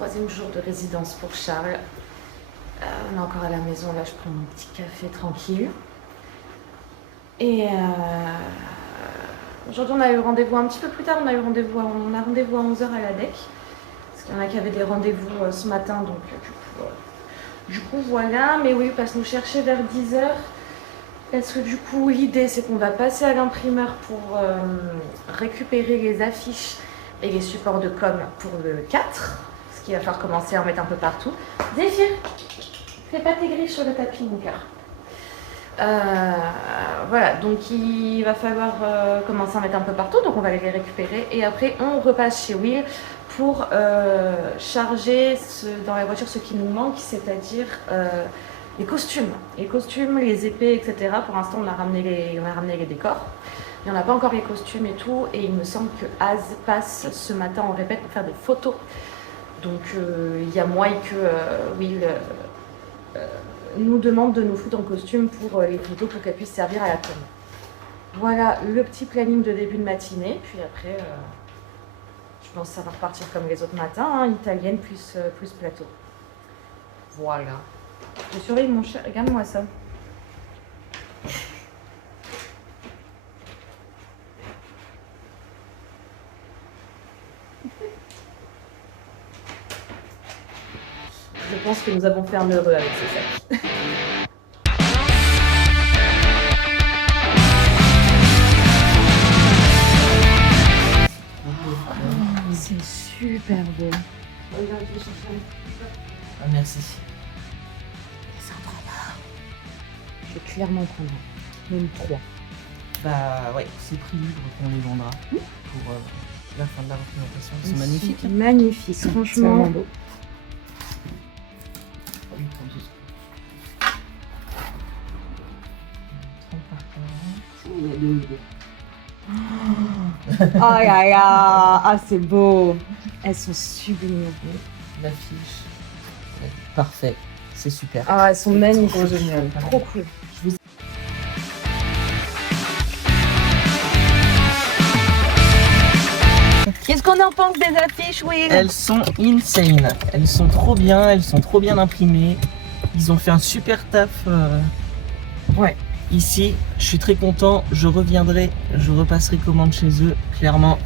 Troisième jour de résidence pour Charles. On est encore à la maison, là je prends mon petit café tranquille. Et aujourd'hui on a eu rendez-vous un petit peu plus tard, on a rendez-vous à 11h à la DEC. Parce qu'il y en a qui avaient des rendez-vous ce matin, donc du coup voilà. Mais oui, passe nous chercher vers 10h. Parce que du coup l'idée c'est qu'on va passer à l'imprimeur pour récupérer les affiches et les supports de com pour le 4. Parce qu'il va falloir commencer à en mettre un peu partout. Zéphyr, fais pas tes grilles sur le tapis, mon cœur. Voilà, donc il va falloir commencer à mettre un peu partout, donc on va les récupérer et après on repasse chez Will pour charger dans la voiture ce qui nous manque, c'est-à-dire les costumes, les épées, etc. Pour l'instant on a ramené les décors, mais on n'a pas encore les costumes et tout, et il me semble que Az passe ce matin en répète pour faire des photos, donc il y a moyen que Will nous demande de nous foutre en costume pour les photos pour qu'elles puissent servir à la com. Voilà le petit planning de début de matinée. Puis après, je pense que ça va repartir comme les autres matins, hein, italienne plus plateau. Voilà. Je surveille mon chat, regarde-moi ça. Je pense que nous avons fait un heureux avec ce sac. Oh, c'est super beau. Ah, merci. C'est un drama. Je vais clairement prendre même 3. Bah ouais, c'est prix libre qu'on les vendra pour la fin de la représentation. Ils sont magnifiques. Magnifiques, franchement. Beau. Oh là là, ah c'est beau. Elles sont sublimes. L'affiche. Parfait, c'est super. Ah, elles sont magnifiques. Trop génial. Trop cool. Qu'est-ce qu'on en pense des affiches, Will? Elles sont insane. Elles sont trop bien, elles sont trop bien imprimées. Ils ont fait un super taf. Ouais. Ici, je suis très content. Je reviendrai, je repasserai commande chez eux, clairement.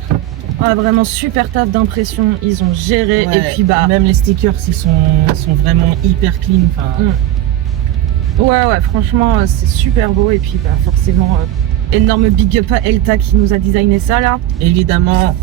Ah, vraiment super taf d'impression. Ils ont géré Ouais, et puis bah. Même les stickers, ils sont vraiment hyper clean. Ouais, franchement, c'est super beau. Et puis bah, forcément, énorme big up à Elta qui nous a designé ça là. Évidemment,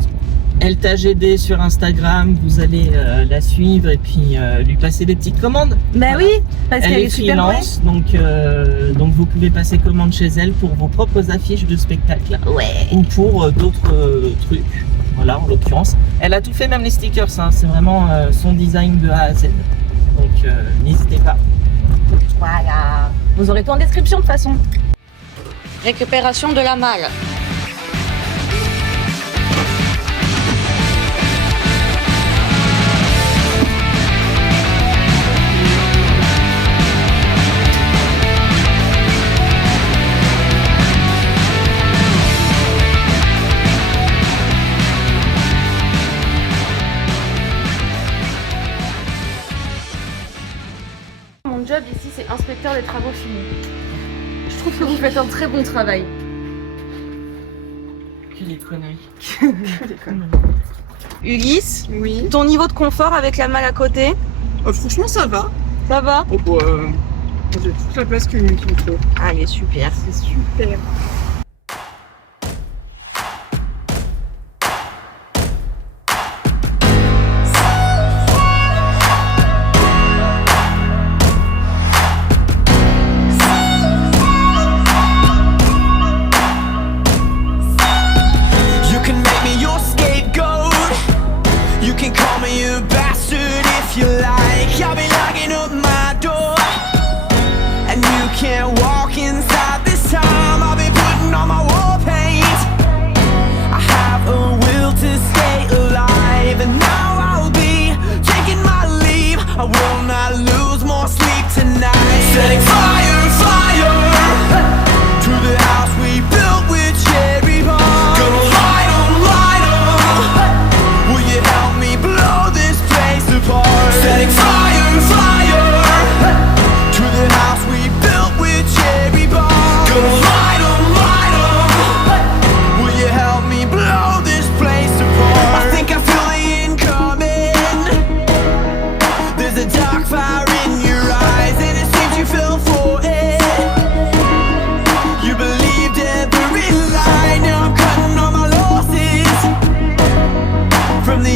Elta GD sur Instagram, vous allez la suivre et puis lui passer des petites commandes. Bah Voilà. oui, parce qu'elle Elle est est super freelance, donc vous pouvez passer commande chez elle pour vos propres affiches de spectacle. Ouais. Ou pour d'autres trucs. Voilà, en l'occurrence. Elle a tout fait, même les stickers, hein. C'est vraiment son design de A à Z. Donc n'hésitez pas. Voilà. Vous aurez tout en description de toute façon. Récupération de la malle. Mon job ici, c'est inspecteur des travaux finis. Je trouve que vous faites un très bon travail. Que les conneries. Ulysse, Oui. ton niveau de confort avec la malle à côté, Franchement, ça va. ça va? Oh, bah, j'ai toute la place qu'il me faut. Allez, super. C'est super. You can make me your scapegoat. You can call me a bastard if you like. I'll be locking up my door, and you can't walk inside this time. I'll be putting on my war paint. I have a will to stay alive, and now I'll be taking my leave. I will not lose more sleep tonight. Setting fire, fire to the house we built with cherry bomb. Gonna light on, light on. Will you help me blow this place apart?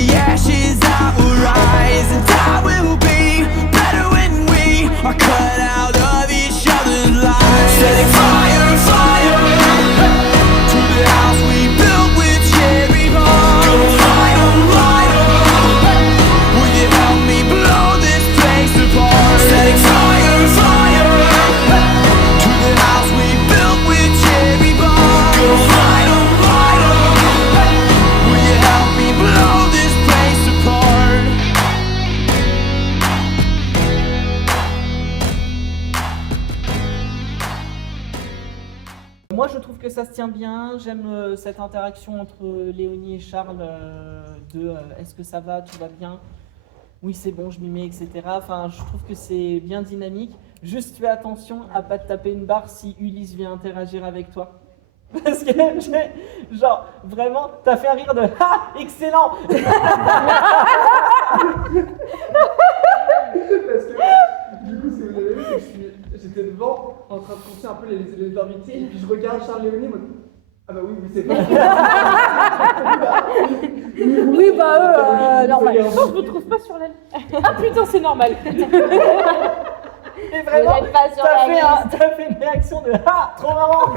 the ashes I will rise, and I will be better when we are cut out of each other's lives. Setting fire, fire to the house we built with cherry bombs. Gonna light 'em, light 'em. Will you help me blow this place apart? Setting fire, fire to the house we built with cherry bombs. Gonna light 'em, light 'em. Will you help me blow this place apart? Moi, je trouve que ça se tient bien. J'aime cette interaction entre Léonie et Charles est-ce que ça va, tout va bien? Oui, c'est bon, je m'y mets, etc. Enfin, je trouve que c'est bien dynamique. Juste fais attention à pas te taper une barre si Ulysse vient interagir avec toi. Parce que, genre, vraiment, t'as fait un rire de « Ah, excellent !» Parce que, du coup, ce que vous avez vu, c'est que j'étais devant, en train de compter un peu les invités, et puis je regarde Charles Léonie, moi, ah bah oui, c'est pas. Oui, bah normal. Non, je me trouve pas sur l'aile. Ah putain, c'est normal. Et vraiment, Vous n'êtes pas sur t'as la fait une réaction de « Ah, trop marrant !»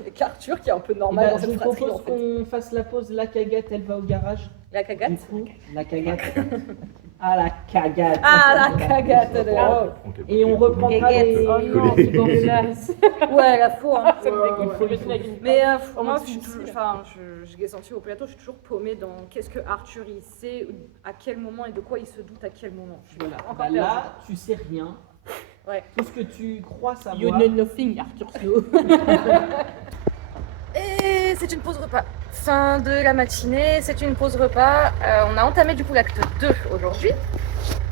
Avec Arthur qui est un peu Eh normal ben, dans je cette vous fratrie propose en fait. qu'on fasse la pause. La cagette, elle va au garage. La cagate. Du coup, la cagette. Ah, la cagette. Ah la cagate de Et on reprendra Cagette. les... Oh non, c'est dégueulasse. Ouais, la faux. Hein. Ça me dégoûte, faut mettre la gueule. Mais moi, je suis toujours, enfin, je l'ai senti au plateau, je suis toujours paumée dans qu'est-ce que Arthur il sait, à quel moment et de quoi il se doute à quel moment. Je suis Voilà. encore Bah perdue. là, tu sais rien. Ouais. Tout ce que tu crois savoir. You know nothing, Arthur Snow. Et c'est une pause repas. Fin de la matinée, c'est une pause repas. On a entamé du coup l'acte 2 aujourd'hui.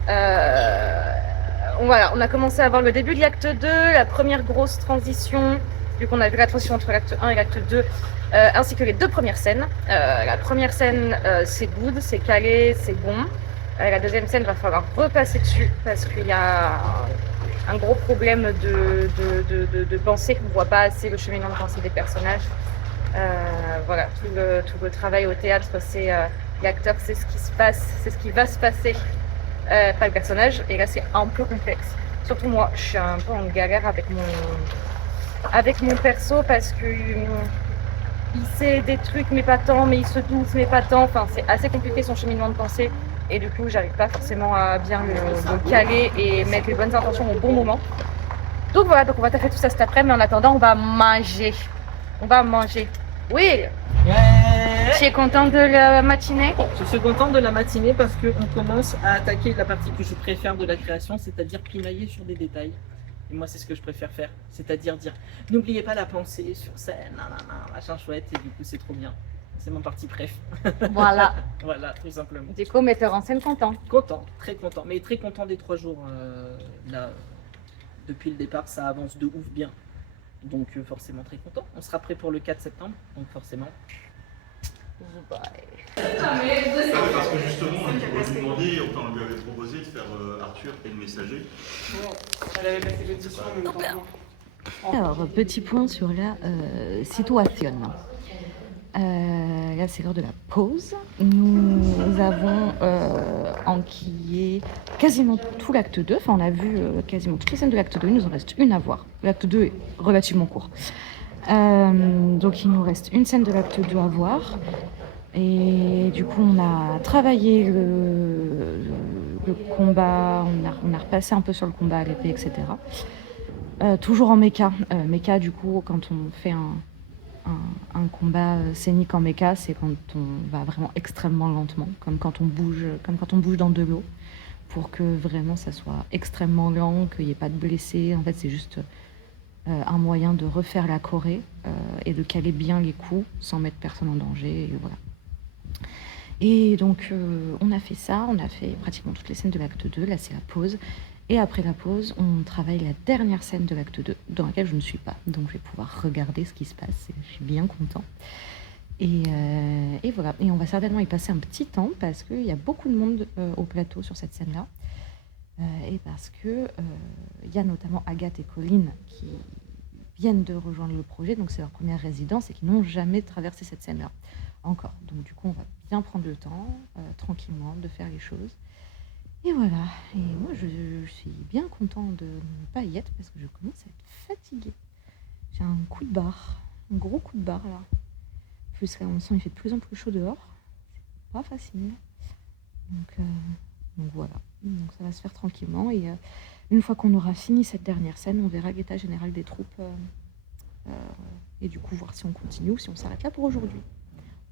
Voilà, on a commencé à voir le début de l'acte 2, la première grosse transition, vu qu'on a vu la transition entre l'acte 1 et l'acte 2, ainsi que les deux premières scènes. La première scène, c'est good, c'est calé, c'est bon. La deuxième scène, va falloir repasser dessus parce qu'il y a un gros problème de pensée. On ne voit pas assez le cheminement de pensée des personnages. Voilà, tout le travail au théâtre, c'est l'acteur, c'est ce qui se passe, c'est ce qui va se passer, pas le personnage. Et là, c'est un peu complexe. Surtout moi, je suis un peu en galère avec mon perso parce que il sait des trucs mais pas tant, mais il se doute mais pas tant. Enfin, c'est assez compliqué son cheminement de pensée. Et du coup, j'arrive pas forcément à bien le caler et mettre les bonnes intentions au bon moment. Donc voilà, donc on va taffer tout ça cet après, mais en attendant, on va manger. On va manger. Oui, tu es content de la matinée? Je suis contente de la matinée parce qu'on commence à attaquer la partie que je préfère de la création, c'est-à-dire pinailler sur des détails. Et moi, c'est ce que je préfère faire, c'est-à-dire dire n'oubliez pas la pensée sur scène, nanana, machin chouette, et du coup, c'est trop bien. C'est mon parti préf. Voilà. Voilà, tout simplement. Du coup, metteur en scène content. Content, mais très content des 3 jours. Là, depuis le départ, ça avance de ouf bien. Donc forcément très content. On sera prêt pour le 4 septembre, donc forcément. Parce que justement, on lui demandé, enfin on lui avait proposé de faire Arthur et le messager. Elle avait passé l'audition en même temps. Alors, petit point sur la situation. Là, c'est l'heure de la pause. Nous avons enquillé quasiment tout l'acte 2. Enfin, on a vu quasiment toutes les scènes de l'acte 2. Il nous en reste une à voir. L'acte 2 est relativement court. Donc, il nous reste une scène de l'acte 2 à voir. Et du coup, on a travaillé le combat. On a repassé un peu sur le combat à l'épée, etc. Toujours en méca. Méca, du coup, quand on fait un combat scénique en méca, c'est quand on va vraiment extrêmement lentement, comme quand on bouge dans de l'eau, pour que vraiment ça soit extrêmement lent, qu'il n'y ait pas de blessés. En fait, c'est juste un moyen de refaire la choré et de caler bien les coups sans mettre personne en danger. Et voilà. Et donc, on a fait ça, on a fait pratiquement toutes les scènes de l'acte 2, là c'est la pause. Et après la pause, on travaille la dernière scène de l'acte 2, dans laquelle je ne suis pas. Donc je vais pouvoir regarder ce qui se passe, et je suis bien content. Et voilà, et on va certainement y passer un petit temps, parce qu'il y a beaucoup de monde au plateau sur cette scène-là. et parce que il y a notamment Agathe et Colline qui viennent de rejoindre le projet, donc c'est leur première résidence et qui n'ont jamais traversé cette scène-là encore. Donc du coup, on va bien prendre le temps, tranquillement, de faire les choses. Et voilà. Et moi, je suis bien content de ne pas y être parce que je commence à être fatiguée. J'ai un coup de barre, un gros coup de barre là. Plus là, on sent il fait de plus en plus chaud dehors. C'est pas facile. Donc voilà. Donc ça va se faire tranquillement. Et une fois qu'on aura fini cette dernière scène, on verra l'état général des troupes. Et du coup, voir si on continue ou si on s'arrête là pour aujourd'hui.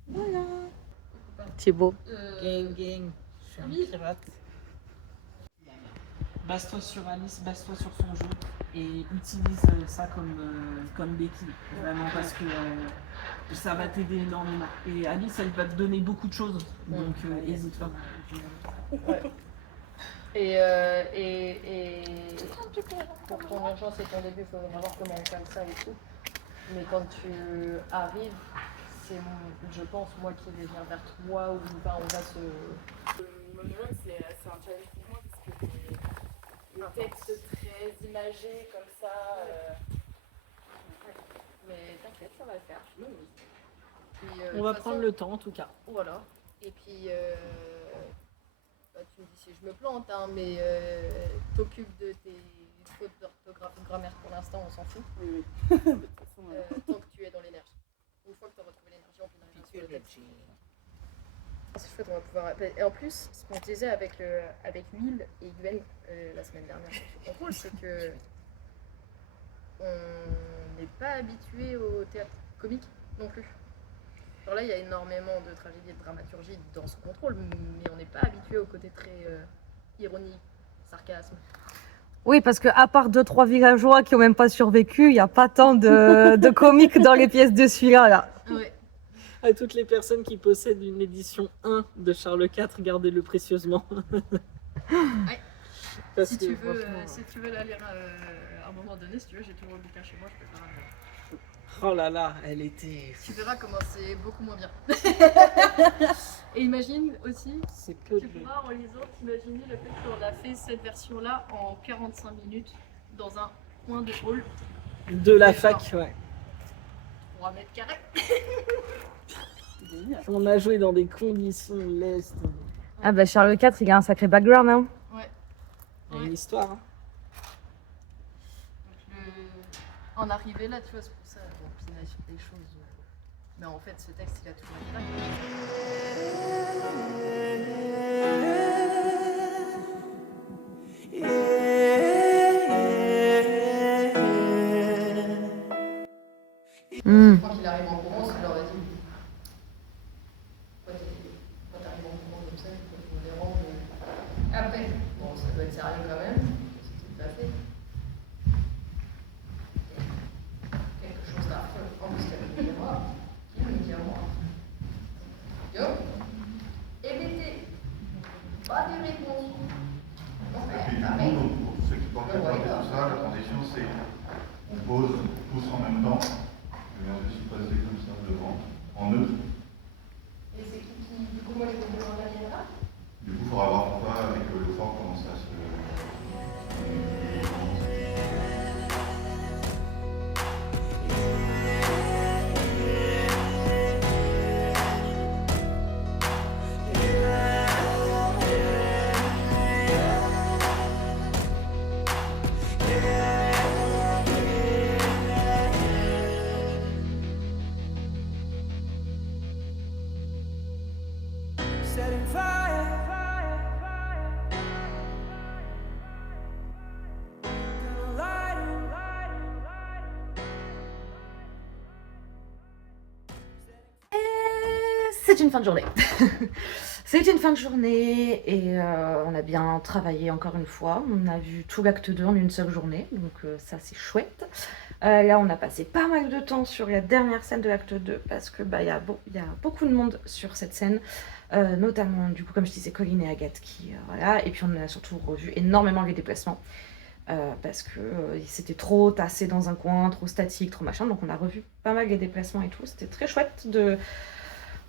Voilà. Thibaut. Gang, gang. Je suis un pirate. Base-toi sur Alice, base-toi sur son jeu et utilise ça comme béquille, vraiment, parce que ça va t'aider énormément. Et Alice, elle va te donner beaucoup de choses, donc hésite pas. Ouais. Et pour ton urgence et ton début, il faut vraiment voir comment on calme ça et tout. Mais quand tu arrives, c'est, je pense, moi qui vais venir vers toi, ou enfin, on va se... Monologue, c'est un challenge pour moi parce que des textes très imagés comme ça. Mais t'inquiète, ça va le faire. Puis, On va prendre le temps en tout cas. Voilà. Et puis, bah, tu me dis si je me plante, hein, mais t'occupes de tes fautes d'orthographe ou de grammaire pour l'instant, on s'en fout. Oui. De toute façon, Tant que tu es dans l'énergie. Une fois que tu as retrouvé l'énergie, on peut arriver sur le texte. C'est chouette, on va pouvoir... Et en plus, ce qu'on se disait avec Will et Gwen la semaine dernière sur ce contrôle, c'est que on n'est pas habitué au théâtre comique non plus. Alors là, il y a énormément de tragédie et de dramaturgie dans ce contrôle, mais on n'est pas habitué au côté très ironie, sarcasme. Oui, parce qu'à part 2-3 villageois qui n'ont même pas survécu, il n'y a pas tant de comiques dans les pièces de celui-là. Là. Ouais. À toutes les personnes qui possèdent une édition 1 de Charles IV, gardez-le précieusement. Ouais. Parce Si que, tu veux la lire à un moment donné, si tu veux, j'ai toujours le bouquin chez moi, je peux faire un... oh là là, elle était... Tu verras comment c'est beaucoup moins bien. Et imagine aussi, C'est peu tu de... pourras en lisant t'imaginer le fait qu'on a fait cette version-là en 45 minutes dans un coin de hall, De la fac, ouais. 3 mètres carrés. On a joué dans des conditions lestes. Ah bah Charles IV, il a un sacré background. Hein. Ouais. Il y a une histoire. Hein. Donc en arriver là, tu vois, c'est pour ça, bon, puis il y a sur des choses. Mais en fait, ce texte, il a toujours été là. Quand il arrive en Provence, il leur a dit quand t'arrives en Provence comme ça, il faut qu'on dérange. Après, bon, ça doit être sérieux quand même, c'est tout à fait. Quelque chose d'affreux. En plus, il y a le miroir qui me dit à moi Yo, hébété, pas de réponse. Non, Et puis, du mais coup, pour ceux qui portent la porte et tout ça, la transition, c'est on pose tous en même temps. Je viens juste passer comme ça devant, en neutre. Et c'est qui, du coup, moi, je vais vous demander là. Du coup, il faudra voir pour toi avec le fort comment ça se. Setting fire. Gonna light 'em. C'est une fin de journée. C'est une fin de journée et on a bien travaillé encore une fois. On a vu tout l'acte 2 en une seule journée, donc ça c'est chouette. Là on a passé pas mal de temps sur la dernière scène de l'acte 2 parce que bah, y a beaucoup de monde sur cette scène, notamment du coup comme je disais Colline et Agathe qui voilà, et puis on a surtout revu énormément les déplacements. Parce que c'était trop tassé dans un coin, trop statique, trop machin, donc on a revu pas mal les déplacements et tout. C'était très chouette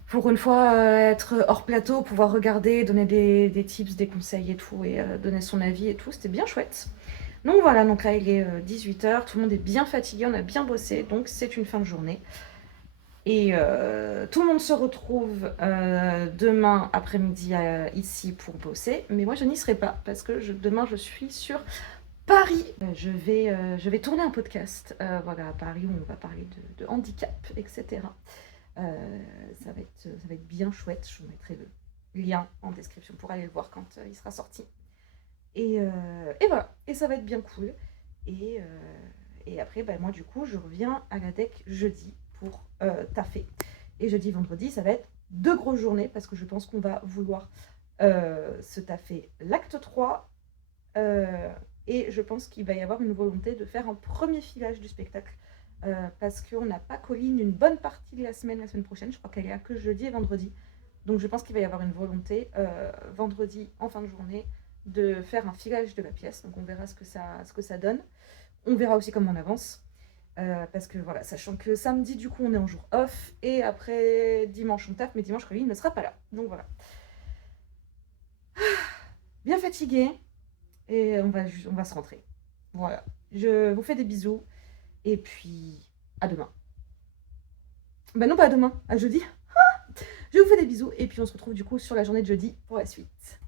pour une fois être hors plateau, pouvoir regarder, donner des tips, des conseils et tout, et donner son avis et tout, c'était bien chouette. Donc voilà, donc là il est 18h, tout le monde est bien fatigué, on a bien bossé, donc c'est une fin de journée. Et tout le monde se retrouve demain après-midi ici pour bosser, mais moi je n'y serai pas parce que demain je suis sur Paris. Je vais tourner un podcast voilà, à Paris où on va parler de handicap, etc. Ça va être bien chouette, je vous mettrai le lien en description pour aller le voir quand il sera sorti. Et voilà, et ça va être bien cool. Et après, moi du coup, je reviens à la DEC jeudi pour taffer. Et jeudi, vendredi, ça va être 2 grosses journées parce que je pense qu'on va vouloir se taffer l'acte 3. Et je pense qu'il va y avoir une volonté de faire un premier filage du spectacle parce qu'on n'a pas Colline une bonne partie de la semaine prochaine. Je crois qu'elle est là que jeudi et vendredi. Donc je pense qu'il va y avoir une volonté vendredi en fin de journée de faire un filage de la pièce. Donc on verra ce que ça donne. On verra aussi comment on avance. Parce que voilà, sachant que samedi, du coup, on est en jour off. Et après, dimanche, on taffe. Mais dimanche, Colline ne sera pas là. Donc voilà. Bien fatiguée. Et on va se rentrer. Voilà. Je vous fais des bisous. Et puis, à demain. Non, pas à demain. À jeudi. Je vous fais des bisous. Et puis, on se retrouve du coup sur la journée de jeudi pour la suite.